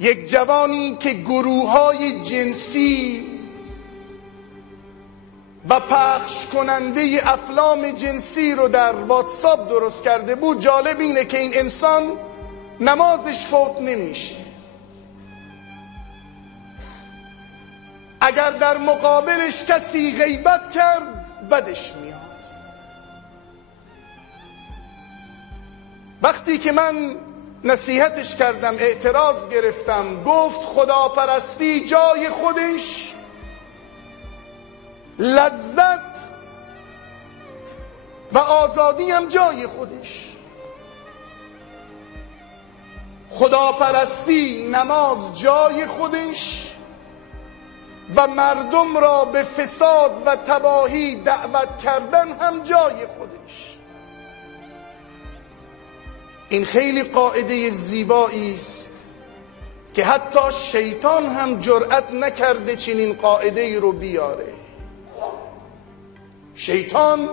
یک جوانی که گروه‌های جنسی و پخش کننده افلام جنسی رو در واتساپ درست کرده بود. جالب اینه که این انسان نمازش فوت نمیشه، اگر در مقابلش کسی غیبت کرد بدش میاد. وقتی که من نصیحتش کردم اعتراض گرفتم، گفت خداپرستی جای خودش، لذت و آزادی هم جای خودش. خداپرستی، نماز جای خودش و مردم را به فساد و تباهی دعوت کردن هم جای خودش. این خیلی قاعده زیبایی است که حتی شیطان هم جرأت نکرده چنین قاعده ای رو بیاره. شیطان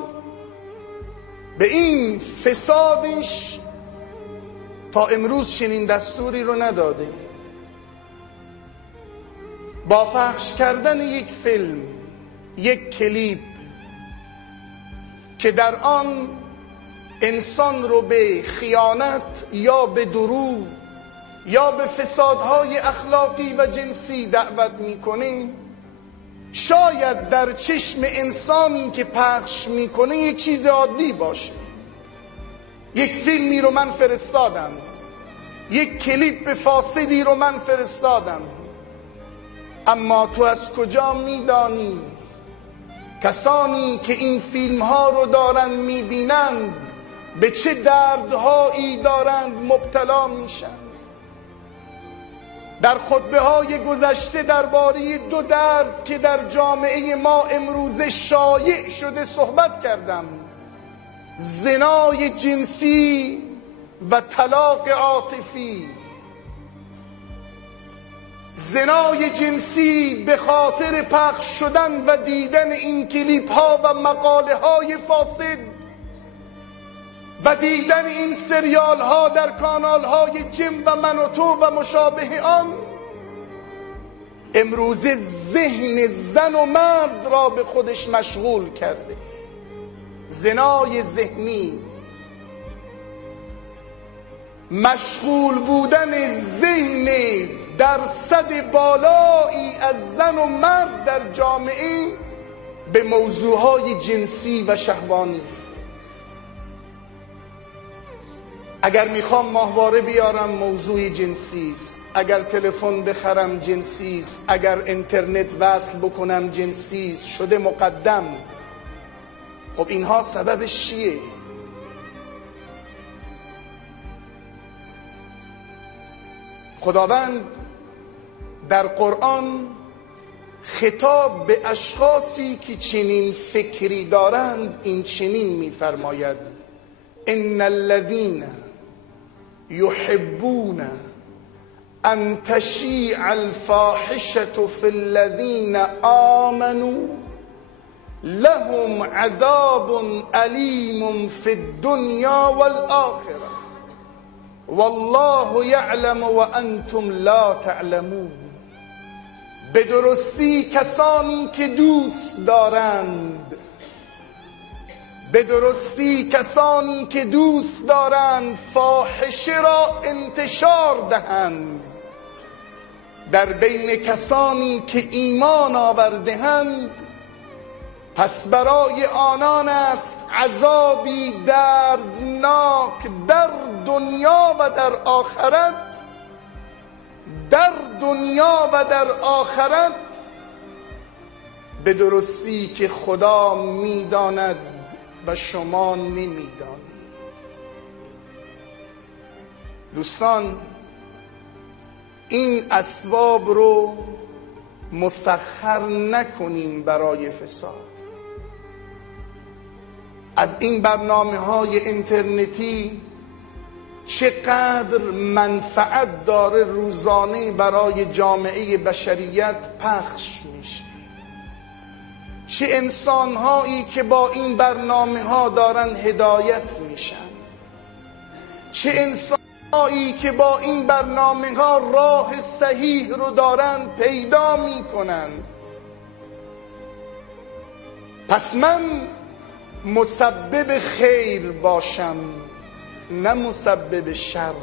به این فسادش تا امروز چنین دستوری رو نداده. با پخش کردن یک فیلم، یک کلیپ که در آن انسان رو به خیانت یا به دروغ یا به فسادهای اخلاقی و جنسی دعوت میکنه، شاید در چشم انسانی که پخش میکنه یک چیز عادی باشه. یک فیلمی رو من فرستادم، یک کلیپ فاسدی رو من فرستادم، اما تو از کجا میدانی کسانی که این فیلم ها رو دارن میبینند به چه دردهایی دارند مبتلا میشن؟ در خطبه های گذشته درباره دو درد که در جامعه ما امروزه شایع شده صحبت کردم: زنای جنسی و طلاق عاطفی. زنای جنسی به خاطر پخش شدن و دیدن این کلیپ ها و مقاله های فاسد و دیدن این سریال ها در کانال های جم و من و تو و مشابه آن، امروزه ذهن زن و مرد را به خودش مشغول کرده. زنای ذهنی، مشغول بودن ذهن درصد بالایی از زن و مرد در جامعه به موضوعهای جنسی و شهوانی. اگر میخوام ماهواره بیارم موضوع جنسی است، اگر تلفن بخرم جنسی است، اگر اینترنت وصل بکنم جنسی است، شده مقدم. خب اینها سببش چیه؟ خداوند در قرآن خطاب به اشخاصی که چنین فکری دارند این چنین میفرماید: ان الذين يحبون ان تشيع الفاحشه في الذين آمنوا لهم عذاب علیم في الدنيا والآخرة والله یعلم و انتم لا تعلمون. به درستی کسانی که دوست دارند، به درستی کسانی که دوست دارند فاحشه را انتشار دهند در بین کسانی که ایمان آورده‌اند، پس برای آنان است عذابی دردناک در دنیا و در آخرت. در دنیا و در آخرت به درستی که خدا میداند و شما نمیدانید. دوستان، این اسباب رو مسخر نکنیم برای فساد. از این برنامه‌های اینترنتی چقدر منفعت داره روزانه برای جامعه بشریت پخش میشه. چه انسان‌هایی که با این برنامه‌ها دارن هدایت میشن، چه انسان آیی که با این برنامه ها راه صحیح رو دارن پیدا میکنن. پس من مسبب خیر باشم نه مسبب شر.